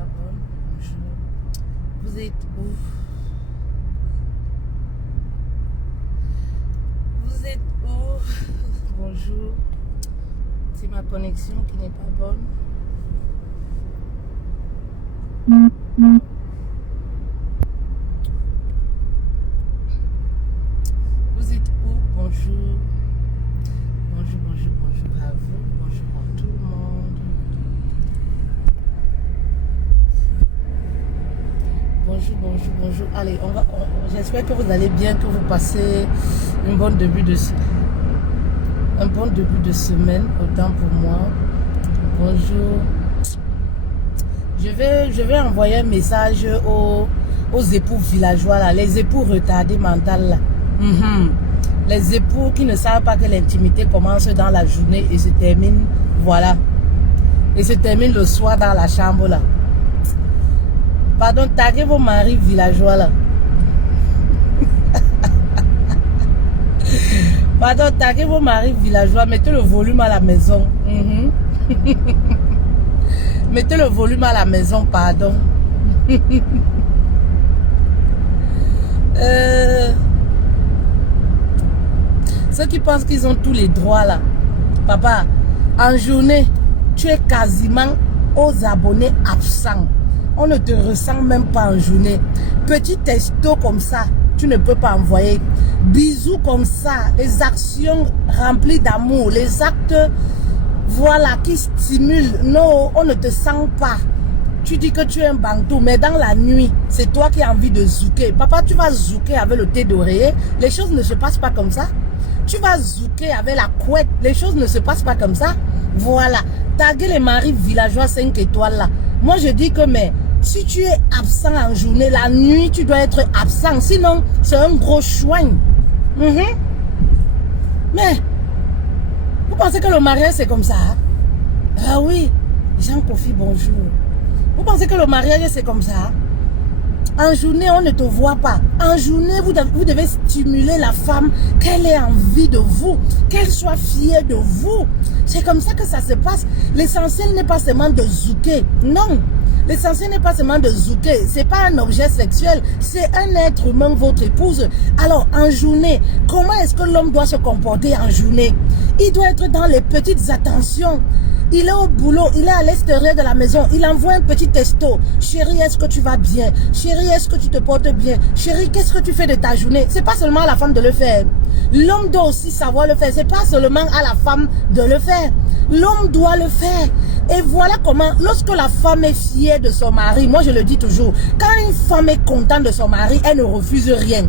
pas bonne. Vous êtes où? Vous êtes où? Bonjour. C'est ma connexion qui n'est pas bonne. Vous êtes où? Bonjour. Bonjour, bonjour, bonjour à vous. Bonjour à tout le monde. Bonjour, bonjour, bonjour. Allez, j'espère que vous allez bien, que vous passez un bon début de semaine, autant pour moi. Bonjour. Je vais envoyer un message aux époux villageois, là, les époux retardés mentaux. Là. Les époux qui ne savent pas que l'intimité commence dans la journée et se termine, voilà. Et se termine le soir dans la chambre, là. Pardon, taguez vos maris villageois, là. Pardon, taguez vos maris villageois, mettez le volume à la maison. Mettez le volume à la maison, pardon. Ceux qui pensent qu'ils ont tous les droits là. Papa, en journée, tu es quasiment aux abonnés absents. On ne te ressent même pas en journée. Petit texto comme ça, tu ne peux pas envoyer. Bisous comme ça, les actions remplies d'amour, les actes, voilà, qui stimulent. Non, on ne te sent pas. Tu dis que tu es un bantou, mais dans la nuit, c'est toi qui as envie de zouker. Papa, tu vas zouker avec le thé d'oreiller. Les choses ne se passent pas comme ça. Tu vas zouker avec la couette. Les choses ne se passent pas comme ça. Voilà. Taguez les maris villageois 5 étoiles là. Moi, je dis que, mais si tu es absent en journée, la nuit, tu dois être absent. Sinon, c'est un gros chouin. Mais, vous pensez que le mariage, c'est comme ça? Ah oui. Jean-Kofi, bonjour. Vous pensez que le mariage, c'est comme ça? En journée, on ne te voit pas. En journée, vous devez stimuler la femme, qu'elle ait envie de vous, qu'elle soit fière de vous. C'est comme ça que ça se passe. L'essentiel n'est pas seulement de zouker. Non. L'essentiel n'est pas seulement de zouker. Ce n'est pas un objet sexuel. C'est un être humain, votre épouse. Alors, en journée, comment est-ce que l'homme doit se comporter en journée? Il doit être dans les petites attentions. Il est au boulot, il est à l'extérieur de la maison, il envoie un petit texto. Chérie, est-ce que tu vas bien? Chérie, est-ce que tu te portes bien? Chérie, qu'est-ce que tu fais de ta journée? C'est pas seulement à la femme de le faire. L'homme doit aussi savoir le faire. C'est pas seulement à la femme de le faire. L'homme doit le faire. Et voilà comment, lorsque la femme est fière de son mari, moi je le dis toujours, quand une femme est contente de son mari, elle ne refuse rien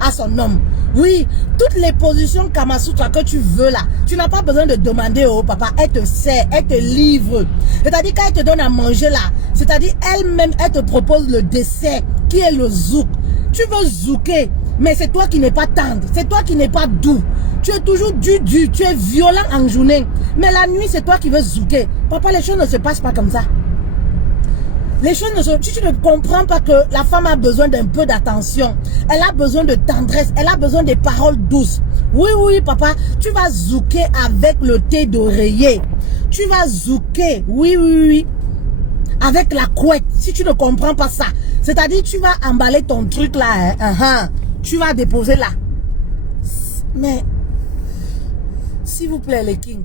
à son homme. Oui, toutes les positions Kamasutra que tu veux là, tu n'as pas besoin de demander au papa, elle te sert, elle te livre. C'est-à-dire qu'elle te donne à manger là, c'est-à-dire elle-même, elle te propose le dessert qui est le zouk. Tu veux zouker, mais c'est toi qui n'es pas tendre, c'est toi qui n'es pas doux. Tu es toujours dur, tu es violent en journée. Mais la nuit, c'est toi qui veux zouker. Papa, les choses ne se passent pas comme ça. Les choses ne sont... Tu ne comprends pas que la femme a besoin d'un peu d'attention. Elle a besoin de tendresse. Elle a besoin des paroles douces. Oui, oui, papa. Tu vas zouker avec le thé d'oreiller. Tu vas zouker. Oui, oui, oui. Avec la couette. Si tu ne comprends pas ça. C'est-à-dire, tu vas emballer ton truc là. Tu vas déposer là. Mais, s'il vous plaît, les kings.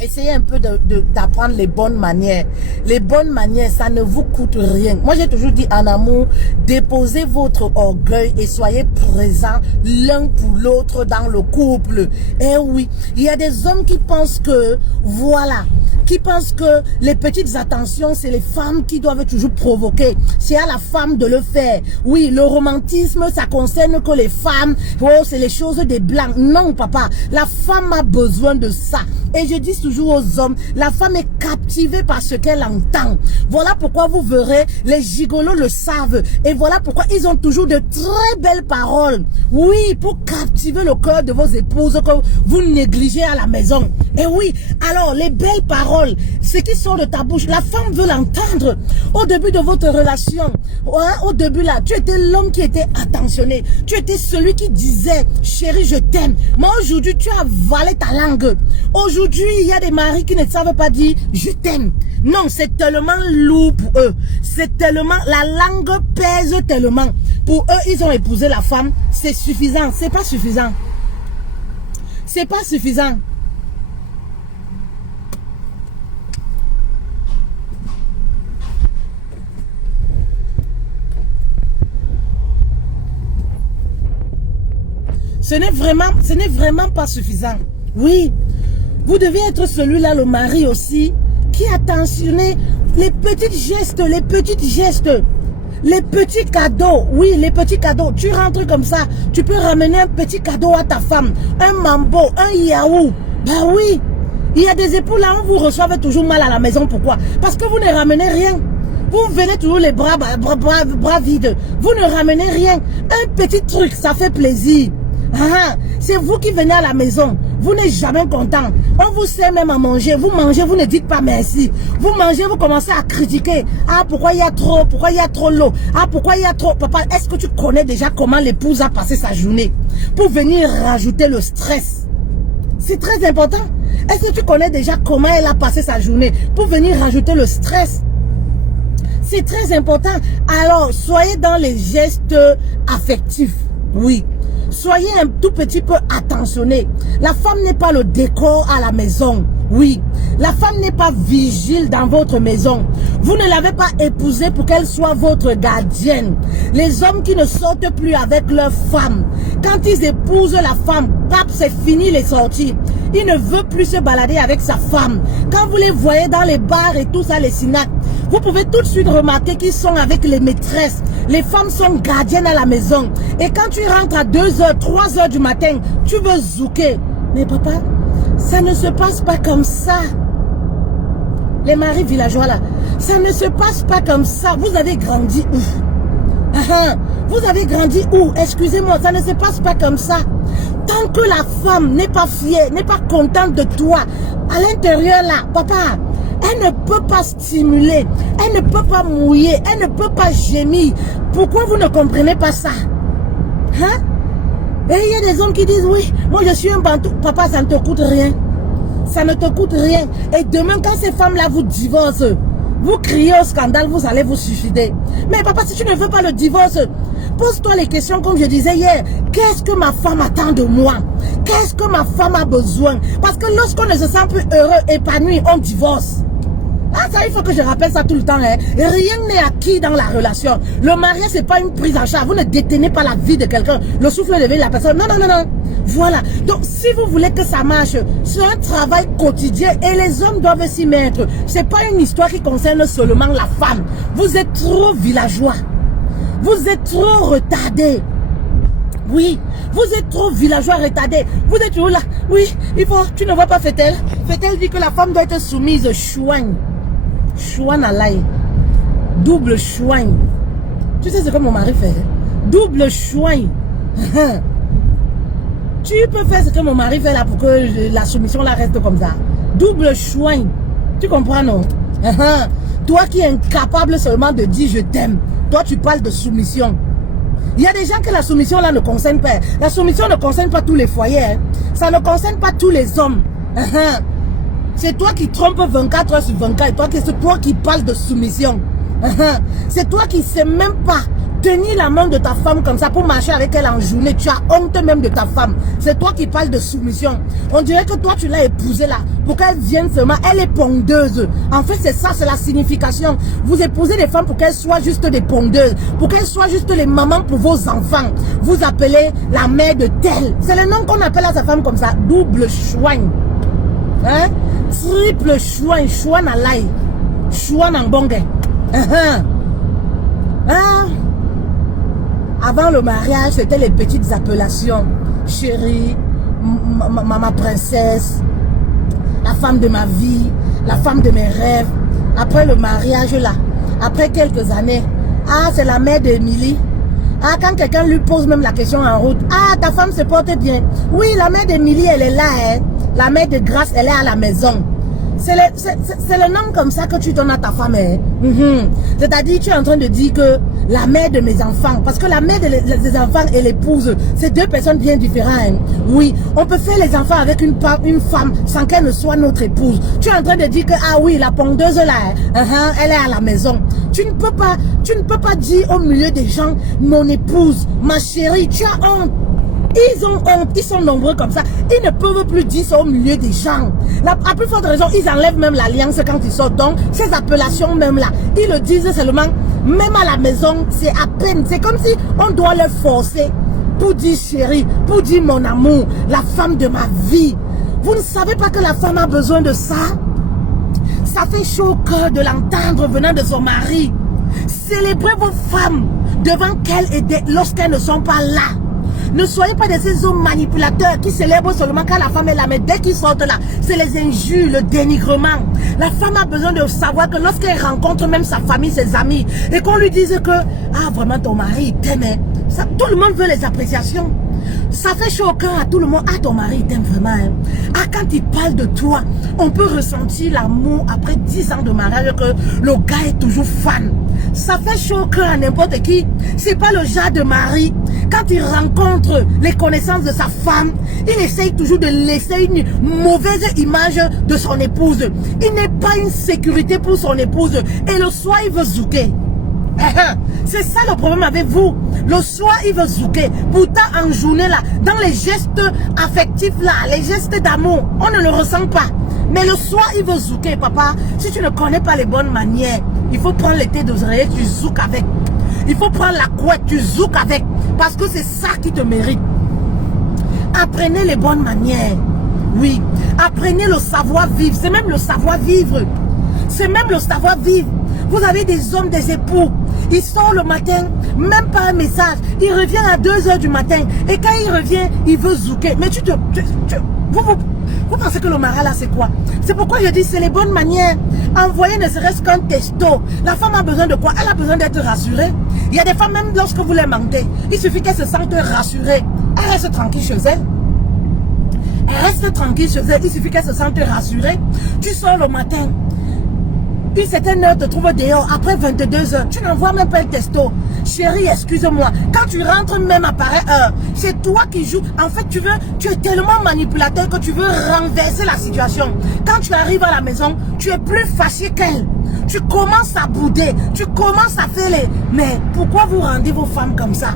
Essayez un peu d'apprendre les bonnes manières. Les bonnes manières, ça ne vous coûte rien. Moi, j'ai toujours dit en amour, déposez votre orgueil et soyez présents l'un pour l'autre dans le couple. Eh oui, il y a des hommes qui pensent que, voilà, qui pensent que les petites attentions, c'est les femmes qui doivent toujours provoquer. C'est à la femme de le faire. Oui, le romantisme, ça concerne que les femmes. Oh, c'est les choses des blancs. Non, papa, la femme a besoin de ça. Et je dis toujours aux hommes, la femme est captivée par ce qu'elle entend. Voilà pourquoi vous verrez, les gigolos le savent. Et voilà pourquoi ils ont toujours de très belles paroles. Oui, pour captiver le cœur de vos épouses que vous négligez à la maison. Et oui, alors les belles paroles paroles, ce qui sort de ta bouche, la femme veut l'entendre. Au début de votre relation, au début là, tu étais l'homme qui était attentionné. Tu étais celui qui disait, chérie, je t'aime. Mais aujourd'hui, tu as avalé ta langue. Aujourd'hui, il y a des maris qui ne savent pas dire, je t'aime. Non, c'est tellement lourd pour eux. C'est tellement, la langue pèse tellement. Pour eux, ils ont épousé la femme. C'est suffisant. C'est pas suffisant. C'est pas suffisant. Ce n'est vraiment pas suffisant. Oui, vous devez être celui-là, le mari aussi, qui attentionne les petits gestes, les petits cadeaux. Oui, les petits cadeaux. Tu rentres comme ça, tu peux ramener un petit cadeau à ta femme, un mambo, un yaourt. Ben oui, il y a des époux là, on vous reçoit toujours mal à la maison. Pourquoi? Parce que vous ne ramenez rien. Vous venez toujours les bras vides. Vous ne ramenez rien. Un petit truc, ça fait plaisir. C'est vous qui venez à la maison. Vous n'êtes jamais content. On vous sert même à manger. Vous mangez, vous ne dites pas merci. Vous mangez, vous commencez à critiquer. Ah, pourquoi il y a trop? Pourquoi il y a trop l'eau? Ah, pourquoi il y a trop? Papa, est-ce que tu connais déjà comment l'épouse a passé sa journée? Pour venir rajouter le stress. C'est très important. Est-ce que tu connais déjà comment elle a passé sa journée? Pour venir rajouter le stress. C'est très important. Alors, soyez dans les gestes affectifs. Oui. Soyez un tout petit peu attentionné. La femme n'est pas le décor à la maison. Oui. La femme n'est pas vigile dans votre maison. Vous ne l'avez pas épousée pour qu'elle soit votre gardienne. Les hommes qui ne sortent plus avec leur femme, quand ils épousent la femme, c'est fini les sorties. Il ne veut plus se balader avec sa femme. Quand vous les voyez dans les bars et tout ça, les synagogues, vous pouvez tout de suite remarquer qu'ils sont avec les maîtresses. Les femmes sont gardiennes à la maison. Et quand tu rentres à 2h, 3h du matin, tu veux zouker. Mais papa, ça ne se passe pas comme ça. Les maris villageois là, ça ne se passe pas comme ça. Vous avez grandi où? Vous avez grandi où? Excusez-moi, ça ne se passe pas comme ça. Tant que la femme n'est pas fière, n'est pas contente de toi, à l'intérieur là, papa, elle ne peut pas stimuler, elle ne peut pas mouiller, elle ne peut pas gémir. Pourquoi vous ne comprenez pas ça? Et il y a des hommes qui disent, oui, moi je suis un bantou. Papa, ça ne te coûte rien. Ça ne te coûte rien. Et demain, quand ces femmes-là vous divorcent, vous criez au scandale, vous allez vous suicider. Mais papa, si tu ne veux pas le divorce, pose-toi les questions comme je disais hier. Qu'est-ce que ma femme attend de moi? Qu'est-ce que ma femme a besoin? Parce que lorsqu'on ne se sent plus heureux, épanoui, on divorce. Ah, ça, il faut que je rappelle ça tout le temps. Rien n'est acquis dans la relation. Le mariage, c'est pas une prise en charge. Vous ne détenez pas la vie de quelqu'un. Le souffle de vie de la personne. Non, non, non, non. Voilà. Donc, si vous voulez que ça marche, c'est un travail quotidien et les hommes doivent s'y mettre. C'est pas une histoire qui concerne seulement la femme. Vous êtes trop villageois. Vous êtes trop retardés. Oui, vous êtes trop villageois retardés. Vous êtes toujours là. Oui, il faut, tu ne vois pas Fetel. Fetel dit que la femme doit être soumise. Chouagne. Chouane à l'ail. Double chouagne. Tu sais ce que mon mari fait? Double chouagne. Tu peux faire ce que mon mari fait là pour que la soumission là reste comme ça. Double chouagne. Tu comprends non? Toi qui es incapable seulement de dire je t'aime. Toi tu parles de soumission. Il y a des gens que la soumission là ne concerne pas. La soumission ne concerne pas tous les foyers. Ça ne concerne pas tous les hommes. C'est toi qui trompes 24 heures sur 24. C'est toi qui parles de soumission. C'est toi qui ne sais même pas tenir la main de ta femme comme ça pour marcher avec elle en journée. Tu as honte même de ta femme. C'est toi qui parles de soumission. On dirait que toi tu l'as épousée là pour qu'elle vienne seulement. Elle est pondeuse. En fait c'est ça, c'est la signification. Vous épousez des femmes pour qu'elles soient juste des pondeuses. Pour qu'elles soient juste les mamans pour vos enfants. Vous appelez la mère de telle. C'est le nom qu'on appelle à sa femme comme ça. Double chouagne. Triple chouagne. Chouane à l'ail. Chouane en bongue. Avant le mariage, c'était les petites appellations. Chérie, ma princesse, la femme de ma vie, la femme de mes rêves. Après le mariage là, après quelques années, ah c'est la mère d'Émilie. Ah quand quelqu'un lui pose même la question en route, ah ta femme se porte bien. Oui la mère d'Émilie elle est là. La mère de Grâce elle est à la maison. C'est le nom comme ça que tu donnes à ta femme. Hein? C'est-à-dire, tu es en train de dire que la mère de mes enfants, parce que la mère des enfants et l'épouse, c'est deux personnes bien différentes. Hein? Oui, on peut faire les enfants avec une femme sans qu'elle ne soit notre épouse. Tu es en train de dire que, ah oui, la pondeuse là, elle est à la maison. Tu ne peux pas dire au milieu des gens, mon épouse, ma chérie, tu as honte. Ils ont honte, ils sont nombreux comme ça. Ils ne peuvent plus dire ça au milieu des gens. À plus forte raison, ils enlèvent même l'alliance quand ils sortent. Donc, ces appellations même là, ils le disent seulement, même à la maison, c'est à peine. C'est comme si on doit les forcer pour dire chérie, pour dire mon amour, la femme de ma vie. Vous ne savez pas que la femme a besoin de ça? Ça fait chaud au cœur de l'entendre venant de son mari. Célébrez vos femmes devant qu'elles et lorsqu'elles ne sont pas là. Ne soyez pas de ces hommes manipulateurs qui célèbrent seulement quand la femme est là. Mais dès qu'ils sortent là, c'est les injures, le dénigrement. La femme a besoin de savoir que lorsqu'elle rencontre même sa famille, ses amis, et qu'on lui dise que, ah vraiment ton mari t'aime, tout le monde veut les appréciations. Ça fait chaud au cœur à tout le monde. Ah, ton mari t'aime vraiment. Hein? Ah, quand il parle de toi, on peut ressentir l'amour après 10 ans de mariage que le gars est toujours fan. Ça fait chaud au cœur à n'importe qui. C'est pas le genre de mari. Quand il rencontre les connaissances de sa femme, il essaye toujours de laisser une mauvaise image de son épouse. Il n'est pas une sécurité pour son épouse. Et le soir, il veut zouker. C'est ça le problème avec vous. Le soir, il veut zouker. Pourtant, en journée, là, dans les gestes affectifs, là, les gestes d'amour, on ne le ressent pas. Mais le soir, il veut zouker, papa. Si tu ne connais pas les bonnes manières, il faut prendre le thé d'oreiller, tu zoukes avec. Il faut prendre la couette, tu zoukes avec. Parce que c'est ça qui te mérite. Apprenez les bonnes manières. Oui. Apprenez le savoir-vivre. C'est même le savoir-vivre. C'est même le savoir-vivre. Vous avez des hommes, des époux. Il sort le matin, même pas un message. Il revient à 2 h du matin. Et quand il revient, il veut zouker. Mais vous pensez que le mari là, c'est quoi? C'est pourquoi je dis, c'est les bonnes manières. Envoyer ne serait-ce qu'un texto. La femme a besoin de quoi? Elle a besoin d'être rassurée. Il y a des femmes, même lorsque vous les mentez, il suffit qu'elles se sentent rassurées. Elle reste tranquille chez elle. Elle reste tranquille chez elle. Il suffit qu'elle se sente rassurée. Tu sors le matin. Une certaine heure te trouve dehors, après 22 h, tu n'envoies même pas le texto. Chérie, excuse-moi. Quand tu rentres même à pareille heure, c'est toi qui joues. En fait, tu es tellement manipulateur que tu veux renverser la situation. Quand tu arrives à la maison, tu es plus fâché qu'elle. Tu commences à bouder, tu commences à faire les... Mais pourquoi vous rendez vos femmes comme ça?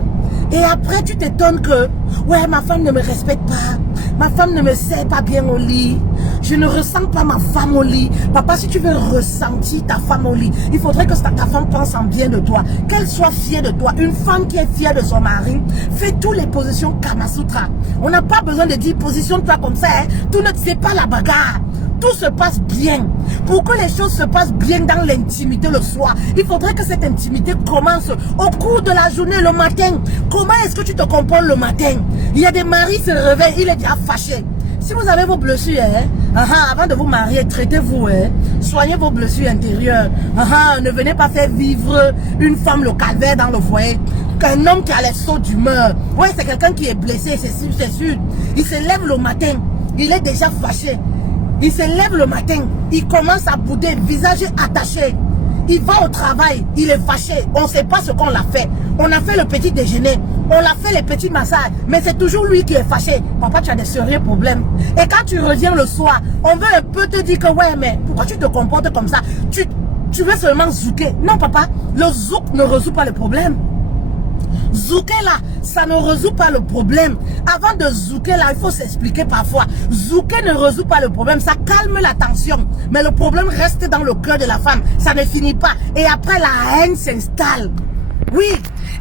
Et après, tu t'étonnes que, ouais, ma femme ne me respecte pas. Ma femme ne me sert pas bien au lit. Je ne ressens pas ma femme au lit. Papa, si tu veux ressentir ta femme au lit, il faudrait que ta femme pense en bien de toi. Qu'elle soit fière de toi. Une femme qui est fière de son mari fait toutes les positions Kamasutra. On n'a pas besoin de dire positionne-toi comme ça. Hein. Tout ne c'est pas la bagarre. Tout se passe bien. Pour que les choses se passent bien dans l'intimité le soir, il faudrait que cette intimité commence au cours de la journée, le matin. Comment est-ce que tu te comportes le matin? Il y a des maris qui se réveillent, il est déjà fâché. Si vous avez vos blessures, avant de vous marier, traitez-vous. Soignez vos blessures intérieures. Ne venez pas faire vivre une femme le calvaire dans le foyer. Un homme qui a les sauts d'humeur. Ouais, c'est quelqu'un qui est blessé, c'est sûr, c'est sûr. Il se lève le matin, il est déjà fâché. Il se lève le matin, il commence à bouder, visage attaché. Il va au travail, il est fâché. On ne sait pas ce qu'on l'a fait. On a fait le petit déjeuner, on a fait les petits massages, mais c'est toujours lui qui est fâché. Papa, tu as des sérieux problèmes. Et quand tu reviens le soir, on veut un peu te dire que ouais, mais pourquoi tu te comportes comme ça? Tu veux seulement zouker. Non, papa, le zouk ne résout pas le problème. Zouker là, ça ne résout pas le problème. Avant de zouker là, il faut s'expliquer parfois. Zouker ne résout pas le problème, ça calme la tension. Mais le problème reste dans le cœur de la femme. Ça ne finit pas. Et après, la haine s'installe. Oui.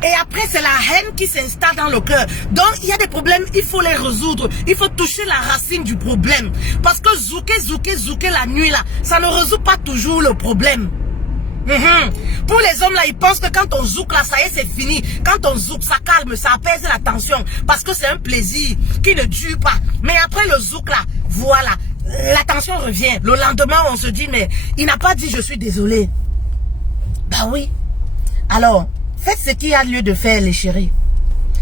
Et après, c'est la haine qui s'installe dans le cœur. Donc, il y a des problèmes, il faut les résoudre. Il faut toucher la racine du problème. Parce que zouker la nuit là, ça ne résout pas toujours le problème. Pour les hommes là, ils pensent que quand on zouk là, ça y est, c'est fini. Quand on zouk, ça calme, ça apaise la tension. Parce que c'est un plaisir qui ne dure pas. Mais après le zouk là, voilà, la tension revient. Le lendemain, on se dit, mais il n'a pas dit je suis désolé. Bah oui. Alors, faites ce qu'il y a lieu de faire, les chéris.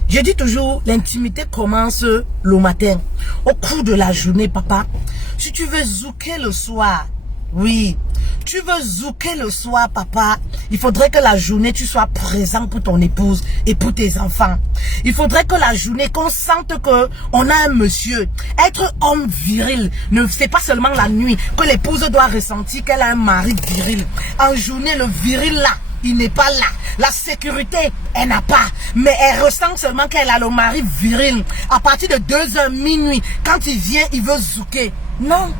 Je dis toujours, l'intimité commence le matin. Au cours de la journée, papa. Si tu veux zouker le soir, Oui. Tu veux zouker le soir, papa. Il faudrait que la journée, tu sois présent pour ton épouse et pour tes enfants. Il faudrait que la journée, qu'on sente que on a un monsieur. Être homme viril, ne c'est pas seulement la nuit que l'épouse doit ressentir qu'elle a un mari viril. En journée, le viril là, il n'est pas là. La sécurité, elle n'a pas. Mais elle ressent seulement qu'elle a le mari viril. À partir de 2h minuit, quand il vient, il veut zouker. Non.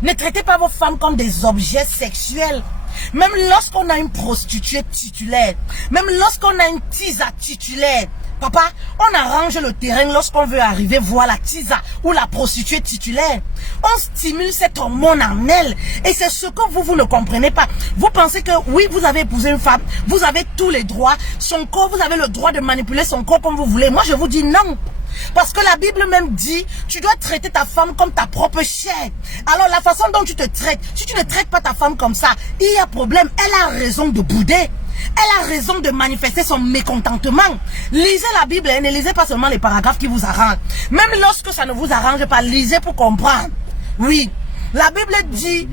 Ne traitez pas vos femmes comme des objets sexuels. Même lorsqu'on a une prostituée titulaire, même lorsqu'on a une tisa titulaire, papa, on arrange le terrain lorsqu'on veut arriver voir la tisa ou la prostituée titulaire. On stimule cette hormone en elle. Et c'est ce que vous ne comprenez pas. Vous pensez que oui, vous avez épousé une femme, vous avez tous les droits. Son corps, vous avez le droit de manipuler son corps comme vous voulez. Moi, je vous dis non. Parce que la Bible même dit, tu dois traiter ta femme comme ta propre chair. Alors la façon dont tu te traites, si tu ne traites pas ta femme comme ça, il y a problème. Elle a raison de bouder. Elle a raison de manifester son mécontentement. Lisez la Bible et ne lisez pas seulement les paragraphes qui vous arrangent. Même lorsque ça ne vous arrange pas, lisez pour comprendre. Oui, la Bible dit,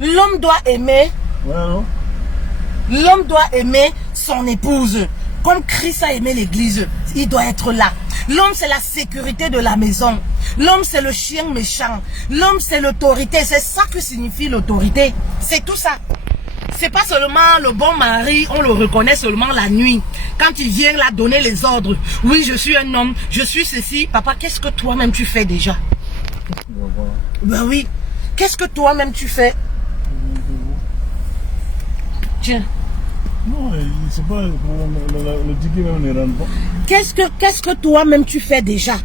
l'homme doit aimer, l'homme doit aimer son épouse. Comme Christ a aimé l'église, il doit être là. L'homme, c'est la sécurité de la maison. L'homme, c'est le chien méchant. L'homme, c'est l'autorité. C'est ça que signifie l'autorité. C'est tout ça. C'est pas seulement le bon mari, on le reconnaît seulement la nuit. Quand il vient là donner les ordres. Oui, je suis un homme, je suis ceci. Papa, qu'est-ce que toi-même tu fais déjà? Ben oui. Qu'est-ce que toi-même tu fais? Tiens. Non, c'est pas le ticket même ne rentre pas. Qu'est-ce que toi-même tu fais déjà?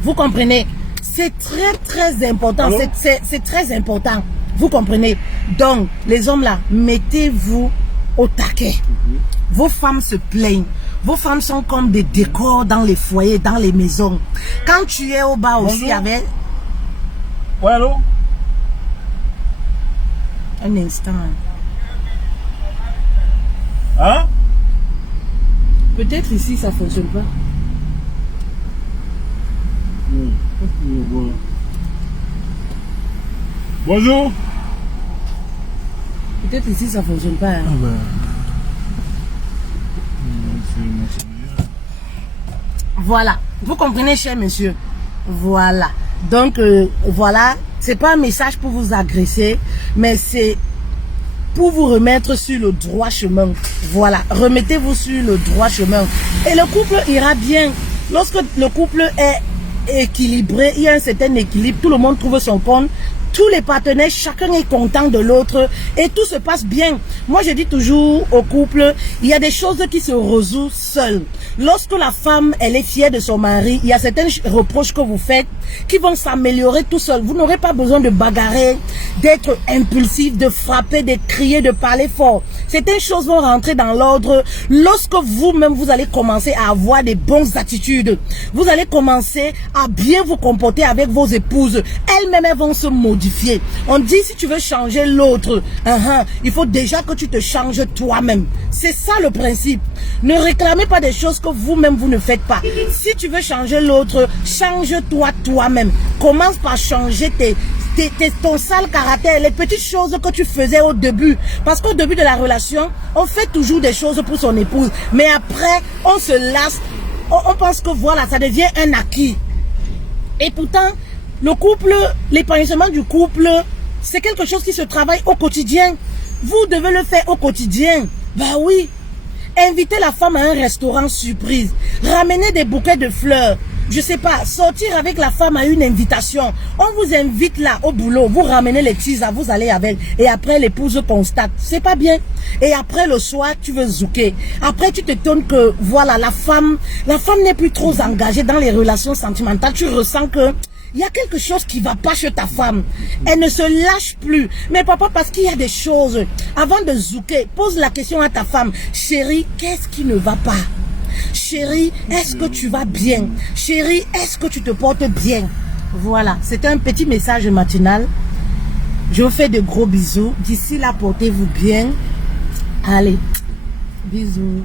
Vous comprenez? C'est très important. C'est très important. Vous comprenez? Donc, les hommes là, mettez-vous au taquet. Vos femmes se plaignent. Vos femmes sont comme des décors dans les foyers, dans les maisons. Quand tu es au bas aussi avec... Ouais, allô? Un instant. Hein? Peut-être ici ça fonctionne pas. Bonjour. Peut-être ici ça fonctionne pas. Hein. Ah ben. Voilà. Vous comprenez, cher monsieur? Voilà. Donc, voilà. C'est pas un message pour vous agresser, mais c'est pour vous remettre sur le droit chemin. Voilà, remettez-vous sur le droit chemin. Et le couple ira bien. Lorsque le couple est équilibré, il y a un certain équilibre, tout le monde trouve son compte, tous les partenaires, chacun est content de l'autre et tout se passe bien. Moi, je dis toujours au couple, il y a des choses qui se résolvent seules. Lorsque la femme, elle est fière de son mari, il y a certains reproches que vous faites qui vont s'améliorer tout seul. Vous n'aurez pas besoin de bagarrer, d'être impulsif, de frapper, de crier, de parler fort. Certaines choses vont rentrer dans l'ordre lorsque vous-même, vous allez commencer à avoir des bonnes attitudes. Vous allez commencer à bien vous comporter avec vos épouses. Elles-mêmes, elles vont se modifier. On dit si tu veux changer l'autre, il faut déjà que tu te changes toi-même. C'est ça le principe. Ne réclamez pas des choses que vous-même vous ne faites pas. Si tu veux changer l'autre, change-toi toi-même. Commence par changer ton sale caractère, les petites choses que tu faisais au début. Parce qu'au début de la relation, on fait toujours des choses pour son épouse. Mais après, on se lasse. On pense que voilà, ça devient un acquis. Et pourtant, le couple, l'épanouissement du couple, c'est quelque chose qui se travaille au quotidien. Vous devez le faire au quotidien. Bah oui. Invitez la femme à un restaurant surprise. Ramenez des bouquets de fleurs. Je sais pas, sortir avec la femme à une invitation. On vous invite là au boulot, vous ramenez les tisas, vous allez avec. Et après l'épouse constate, c'est pas bien. Et après le soir, tu veux zouker. Après tu te donnes que voilà, la femme n'est plus trop engagée dans les relations sentimentales. Tu ressens que il y a quelque chose qui va pas chez ta femme. Elle ne se lâche plus. Mais papa, parce qu'il y a des choses. Avant de zouker, pose la question à ta femme. Chérie, qu'est-ce qui ne va pas? Chérie, est-ce que tu vas bien? Chérie, est-ce que tu te portes bien? Voilà, c'était un petit message matinal. Je vous fais de gros bisous. D'ici là, portez-vous bien. Allez, bisous.